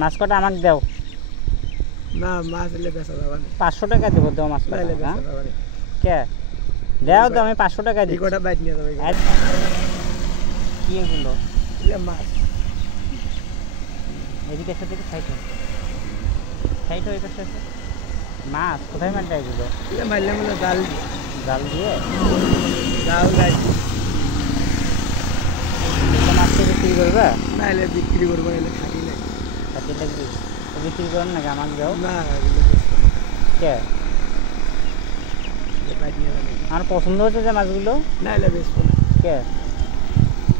মাছ কটা আমাকে দাও। না মাছ এলে বেচা যাবে না। 500 টাকা দেবো, দাও মাছ কটা। নাইলে বেচা যাবে না। কে দাও তো, আমি 500 টাকা দিই। এই কটা বাইট নিয়ে যাবে। কি এগুলো? এগুলো মাছ। এদিকে এসে দেখি, সাইড হয়ে পাশে আছে মাছ। কোথায় মারটা এগুলো? এগুলো মারলে মনে জাল জাল দিয়ে জাল গাছ মাছকে বিক্রি করবে? নাইলে বিক্রি করবো, এলে খাবি না। খাতি লাগবে তো বিক্রি করেন নাকি আমাকে দাও। না কে বাইট নিয়ে যাবে। আমার পছন্দ হচ্ছে যে মাছগুলো। নাইলে বেচবো না। কে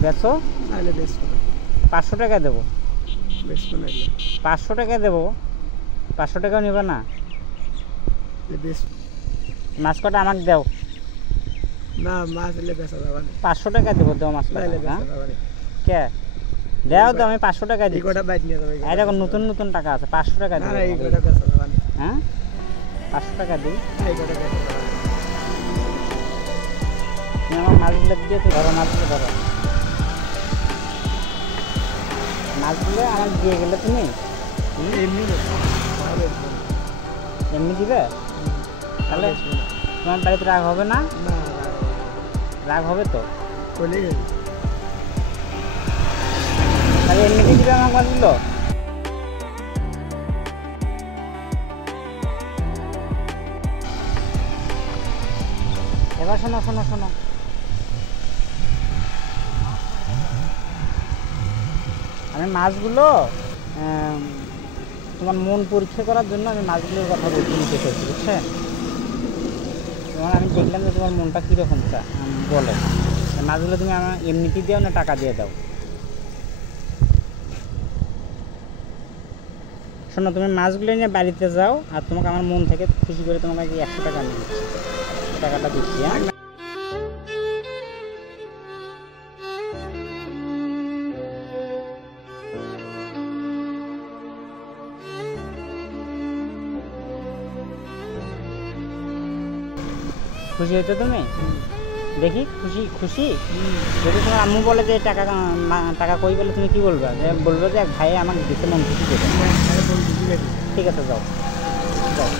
বেচো? নাইলে বেচবো না। 500 টাকা দেবো। বেচবো না। 500 টাকা দেবো। 500 টাকাও নেবে না? বেচবো মাছ কটা আমাকে দাও। না মাছ এলে বেচা যাবে না। 500 টাকা দেবো, দাও মাছ কটা। নাইলে বেচা যাবে না। কে দাও তো, আমি 500 টাকা এই দিই। কটা বাইট নিয়ে যাবে। এই দেখো নতুন নতুন টাকা আছে, 500 টাকা না দিই। এই কটা বেচা যাবে না। হ্যাঁ 500 টাকা দিই। এই কটা বেচা যাবে না। তুমি আমার মাছগুলো দিয়ে তো ধরো, মাছগুলো ধরো। মাছগুলো আমাকে দিয়ে গেলে তুমি এমনি বেচবো না। এমনি দিবে? তাহলে তোমার বাড়িতে রাগ হবে না? না রাগ হবে তো। চলে গেছে। তাহলে এমনিতেই দিবে আমার মাছগুলো? এবার শোনো শোনো শোনো, আমি মাছগুলো তোমার মন পরীক্ষা করার জন্য আমি মাছগুলোর কথা বলতে নিতে চাইছি, বুঝছেন? তোমার আমি দেখলাম যে তোমার মনটা কীরকম বলে। মাছগুলো তুমি আমার এমনিতেই দাও না টাকা দিয়ে দাও? শোনো, তুমি মাছগুলো নিয়ে বাড়িতে যাও, আর তোমাকে আমার মন থেকে খুশি করে তোমাকে 100 টাকা নিয়ে টাকাটা দিচ্ছি। হ্যাঁ খুশি হইতো তুমি? দেখি খুশি খুশি। যদি তোমার আম্মু বলে যে টাকা টাকা কই বলে, তুমি কি বলবে? যে বলবে যে ভাই আমাকে দিতে মন খুশি করে। ঠিক আছে, যাও যাও।